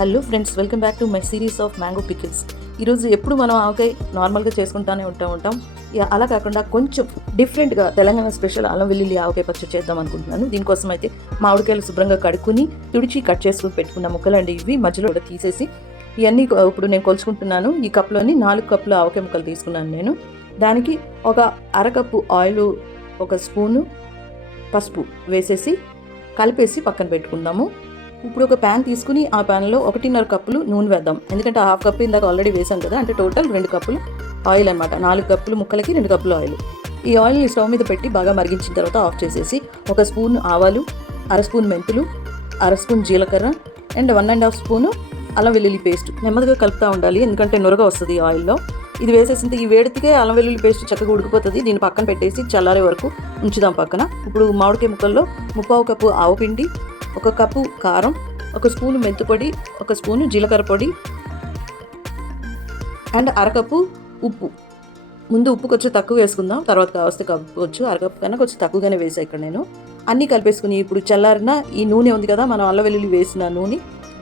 Hello friends, welcome back to my series of mango pickles. ఈరోజు ఎప్పుడు మనం ఆవకాయ నార్మల్గా చేసుకుంటానే ఉంటాం. అలా కాకుండా కొంచెం డిఫరెంట్గా తెలంగాణ స్పెషల్ అల్లం వెల్లుల్లి ఆవకాయ పచ్చడి చేద్దాం అనుకుంటున్నాను. దీనికోసం అయితే మామిడికాయలు శుభ్రంగా కడుక్కుని తుడిచి కట్ చేసుకుని పెట్టుకున్న ముక్కలు అండి ఇవి. మధ్యలో కూడా తీసేసి ఇవన్నీ ఇప్పుడు నేను కొలుచుకుంటున్నాను. ఈ కప్లోని 4 కప్పులు ఆవకాయ ముక్కలు తీసుకున్నాను నేను. దానికి ఒక అరకప్పు ఆయిల్, ఒక స్పూను పసుపు వేసేసి కలిపేసి పక్కన పెట్టుకుందాము. ఇప్పుడు ఒక ప్యాన్ తీసుకుని ఆ ప్యాన్లో 1.5 కప్పులు నూనె వేద్దాం. ఎందుకంటే హాఫ్ కప్పు ఇందాక ఆల్రెడీ వేసాం కదా, అంటే టోటల్ 2 కప్పులు ఆయిల్ అనమాట. 4 కప్పులు ముక్కలకి 2 కప్పులు ఆయిల్. ఈ ఆయిల్ని స్టవ్ మీద పెట్టి బాగా మరిగించిన తర్వాత ఆఫ్ చేసేసి 1 స్పూన్ ఆవాలు, 1/2 స్పూన్ మెంతులు, 1/2 స్పూన్ జీలకర్ర అండ్ 1.5 స్పూను అల్లం వెల్లుల్లి పేస్ట్ నెమ్మదిగా కలుపుతూ ఉండాలి, ఎందుకంటే నురగ వస్తుంది ఈ ఆయిల్లో. ఇది వేసేసింది ఈ వేడితికే అల్లం వెల్లుల్లి పేస్ట్ చక్కగా ఉడికిపోతుంది. దీన్ని పక్కన పెట్టేసి చల్లారే వరకు ఉంచుదాం పక్కన. ఇప్పుడు మామిడికాయ ముక్కల్లో 1/4 కప్పు ఆవపిండి, 1 కప్పు కారం, 1 స్పూను మెంతు పొడి, 1 స్పూను జీలకర్ర పొడి అండ్ 1/2 కప్పు ఉప్పు. ముందు ఉప్పు కొంచెం తక్కువ వేసుకుందాం, తర్వాత కావస్తే కప్పుకోవచ్చు. 1/2 కప్పు కన్నా కొంచెం తక్కువగానే వేసాను ఇక్కడ నేను. అన్నీ కలిపేసుకుని ఇప్పుడు చల్లారిన ఈ నూనె ఉంది కదా, మనం అల్లం వెల్లుల్లి వేసిన నూనె,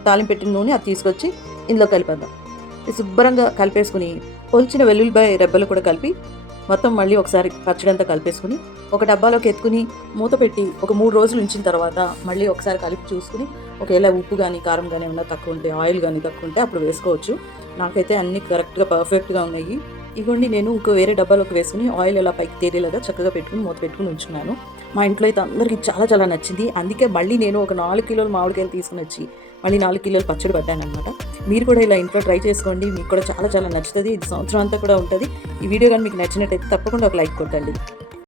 తాలింపు పెట్టిన నూనె, అది తీసుకొచ్చి ఇందులో కలిపేద్దాం. శుభ్రంగా కలిపేసుకుని ఒలిచిన వెల్లుల్లిపాయ రెబ్బలు కూడా కలిపి మొత్తం మళ్ళీ ఒకసారి పచ్చడి అంతా కలిపేసుకుని ఒక డబ్బాలోకి ఎత్తుకుని మూత పెట్టి ఒక 3 రోజులు ఉంచిన తర్వాత మళ్ళీ ఒకసారి కలిపి చూసుకుని ఒకవేళ ఉప్పు కానీ కారం కానీ ఏమన్నా తక్కువ ఉంటే, ఆయిల్ కానీ తక్కువ ఉంటే అప్పుడు వేసుకోవచ్చు. నాకైతే అన్నీ కరెక్ట్గా పర్ఫెక్ట్గా ఉన్నాయి. ఇగోండి, నేను ఇంకో వేరే డబ్బాలోకి వేసుకుని ఆయిల్ ఎలా పైకి తేరేలాగా చక్కగా పెట్టుకుని మూత పెట్టుకుని ఉంచున్నాను. మా ఇంట్లో అయితే అందరికీ చాలా చాలా నచ్చింది. అందుకే మళ్ళీ నేను ఒక 4 కిలోలు మామిడికాయలు తీసుకుని వచ్చి మళ్ళీ 4 కిలోలు పచ్చడి పట్టాను అనమాట. మీరు కూడా ఇలా ఇంట్లో ట్రై చేసుకోండి, మీకు కూడా చాలా చాలా నచ్చుతుంది. ఇది సంవత్సరం అంతా కూడా ఉంటుంది. ఈ వీడియో కానీ మీకు నచ్చినట్టయితే తప్పకుండా ఒక లైక్ కొట్టండి.